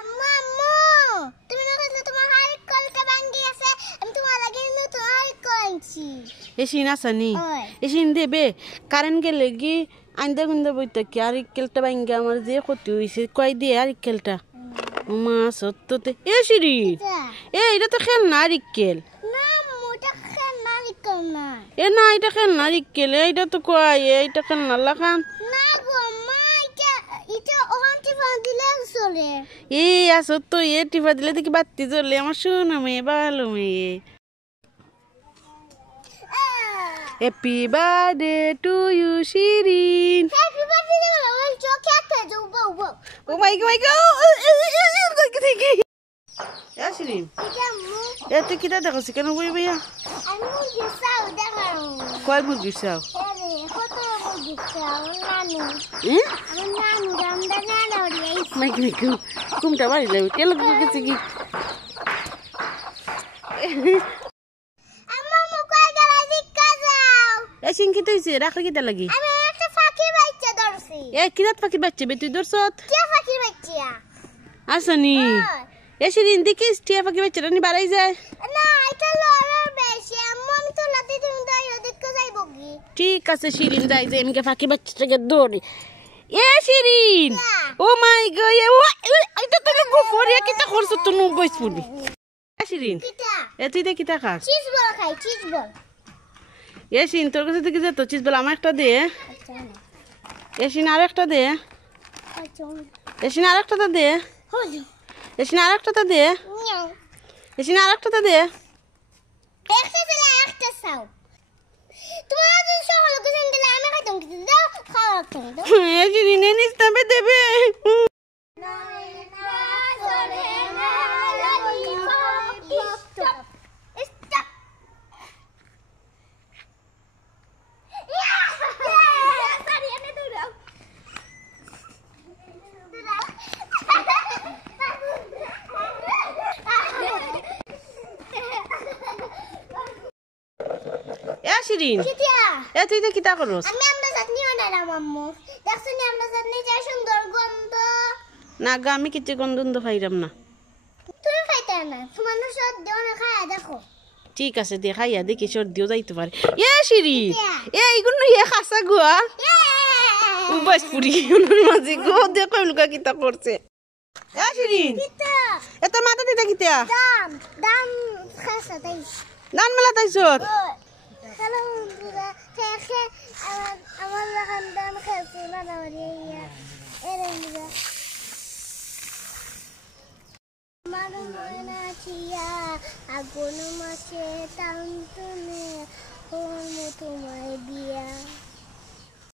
আম্মু আম্মু তুমি না কইলে তোমার হাড় কলটা ভাঙি আছে আমি তোমার লাগি নতুন হাড় কইছি এসিন আসানি এসিন দেবে কারেন্ট গেলে কি আইন্দা গুন্দা বইতা কি আর ইক্কেলটা ভাঙ্গা আমার যে ক্ষতি হইছে কয় দিয়ে আর ইক্কেলটা মা সত্যতে এ শিরি এ এটা তো খেল না আর ইক্কেল না মোটা খেল না ইক্কেল না এ না এটা খেল না আর ইক্কেল এইটা তো কয় এইটা খেল না লাখান না গো মা এটা ওখান টিপা দিলে চলে এ আসত এ টিপা দিলে দেখি বাতি জ্বলে আমার শোনো মেয়ে ভালো মেয়ে happy birthday to you Shirin happy birthday বল চোখে যাও বাউ ও মাই গড দেখি এ শিরিন এটা মু এ তুই কিটা দেখছিস কেন বই ভাইয়া আমি গিসাও দেখাও কয় মুরগি চাও আরে কত গিসাও নানু নানু রামদা নানু রে মাইক মাইক কুমটা বাড়ি লাগবে কে লোক গেছে কি আম্মু কই গেল দিক্কা যাও এ সিংকি তুইছে রাখলে কিটা লাগি আমি একটা ফাঁকি বাইচা ধরছি এ কিরাত পাখি বাচ্চা বে তুই দর্শত কে ফাঁকি বাইচা আসনি এ শিরিন দেখিস টিয়া পাখি বাচ্চাটা নি বাড়াই যায় না এটা লড়ার বেশি আম্মু আমি তো লাতি তুমি তাই দিক্কা যাইবো কি ঠিক আছে শিরিন যাই যে এমকে ফাঁকি বাচ্চাটাকে দৌড়ি এ শিরিন ও মাই গড এটা তোকে গোফরিয়া কিটা করছ তো নো বইস পুনি এ শিরিন কিটা এ তুই দেখি তা খাস চিজ বল খাই চিজ বল এ শিরিন তোর কাছে দেখি যে তো চিজ বল আমার একটা দে আচ্ছা এ শিরিন আর একটা দে আচ্ছা এ শিরিন আর একটা দে হলো এ শিরিন আর একটা দে নিও এ শিরিন আর একটা দে একটা দিলে একটা সাও তোমার তো সকালে গোসল দিলে আমি খাইতাম কিছু দাও খাওয়া রাখতাম দাও এ শিরিন এ নিস্তাবে দেবে এ শিরিন এ তুই দেখি তা করস আমি আমরা চাটনি বানালাম আম্মু দেখছো নি আমরা চাটনি যা সুন্দর গন্ধ না গা আমি কিছু গন্ধ খাইরাম না তুমি খাইতে না তোমার সর্দি অনেক খায়া দেখো ঠিক আছে দেখাইয়া দেখি সর্দিও যাইতে পারে এ শিরিন এ এইগুলো এ খাসা গুয়া বাস পুরি মাঝে গো দেখো লুকা কিতা করছে এ শিরিন কিতা এত মাথা দিতা কিতা দাম দাম খাসা তাই দান মেলা তাইছত হ্যালো বন্ধুরা দেখে আমার লাগান দাম খাইছে বানাবি এরেঙ্গা আমার মনে ছিয়া আগুন মাছে টান তুলে ওর মতো